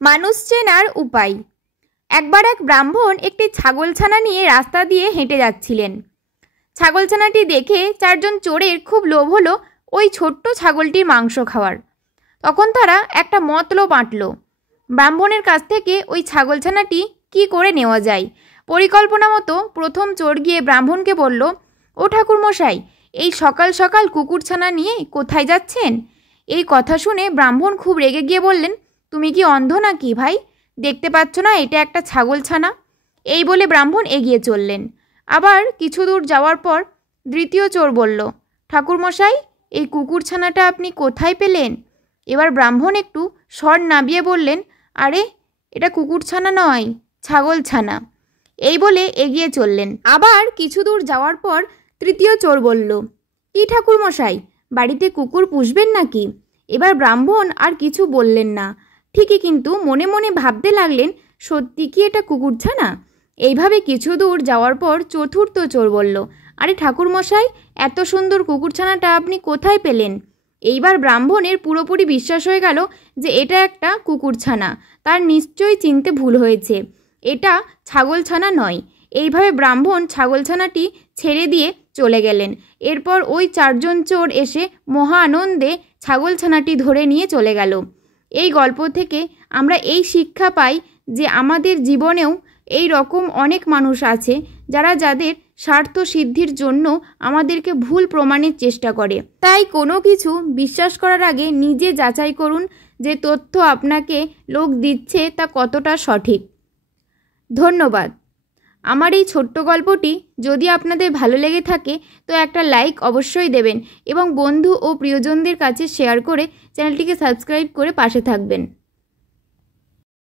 মানুষ চেনার উপায়। একবার এক ব্রাহ্মণ একটি ছাগলছানা নিয়ে রাস্তা দিয়ে হেঁটে যাচ্ছিলেন। ছাগলছানাটি দেখে চারজন চোরের খুব লোভ হলো ওই ছোট্ট ছাগলটির মাংস খাওয়ার। তখন তারা একটা মতলব আঁটল, ব্রাহ্মণের কাছ থেকে ওই ছাগলছানাটি কি করে নেওয়া যায়। পরিকল্পনা মতো প্রথম চোর গিয়ে ব্রাহ্মণকে বলল, ও ঠাকুরমশাই, এই সকাল সকাল কুকুরছানা নিয়ে কোথায় যাচ্ছেন? এই কথা শুনে ব্রাহ্মণ খুব রেগে গিয়ে বললেন, তুমি কি অন্ধ নাকি ভাই? দেখতে পাচ্ছ না এটা একটা ছাগলছানা? এই বলে ব্রাহ্মণ এগিয়ে চললেন। আবার কিছু দূর যাওয়ার পর দ্বিতীয় চোর বলল, ঠাকুরমশাই, এই কুকুরছানাটা আপনি কোথায় পেলেন? এবার ব্রাহ্মণ একটু স্বর নাবিয়ে বললেন, আরে এটা কুকুরছানা নয়, ছাগলছানা। এই বলে এগিয়ে চললেন। আবার কিছু দূর যাওয়ার পর তৃতীয় চোর বলল, কি ঠাকুরমশাই, বাড়িতে কুকুর পুষবেন নাকি? এবার ব্রাহ্মণ আর কিছু বললেন না, ঠিকই, কিন্তু মনে মনে ভাবতে লাগলেন, সত্যি কি এটা কুকুরছানা? এইভাবে কিছু দূর যাওয়ার পর চতুর্থ চোর বলল, আরে ঠাকুরমশাই, এত সুন্দর কুকুরছানাটা আপনি কোথায় পেলেন? এইবার ব্রাহ্মণের পুরোপুরি বিশ্বাস হয়ে গেল যে এটা একটা কুকুরছানা, তার নিশ্চয়ই চিনতে ভুল হয়েছে, এটা ছাগলছানা নয়। এইভাবে ব্রাহ্মণ ছাগলছানাটি ছেড়ে দিয়ে চলে গেলেন। এরপর ওই চারজন চোর এসে মহা আনন্দে ছাগলছানাটি ধরে নিয়ে চলে গেল। এই গল্প থেকে আমরা এই শিক্ষা পাই যে আমাদের জীবনেও এই রকম অনেক মানুষ আছে যারা যাদের স্বার্থ সিদ্ধির জন্য আমাদেরকে ভুল প্রমাণের চেষ্টা করে। তাই কোনো কিছু বিশ্বাস করার আগে নিজে যাচাই করুন যে তথ্য আপনাকে লোক দিচ্ছে তা কতটা সঠিক। ধন্যবাদ। আমার এই ছোট্ট গল্পটি যদি আপনাদের ভালো লেগে থাকে তো একটা লাইক অবশ্যই দেবেন এবং বন্ধু ও প্রিয়জনদের কাছে শেয়ার করে চ্যানেলটিকে সাবস্ক্রাইব করে পাশে থাকবেন।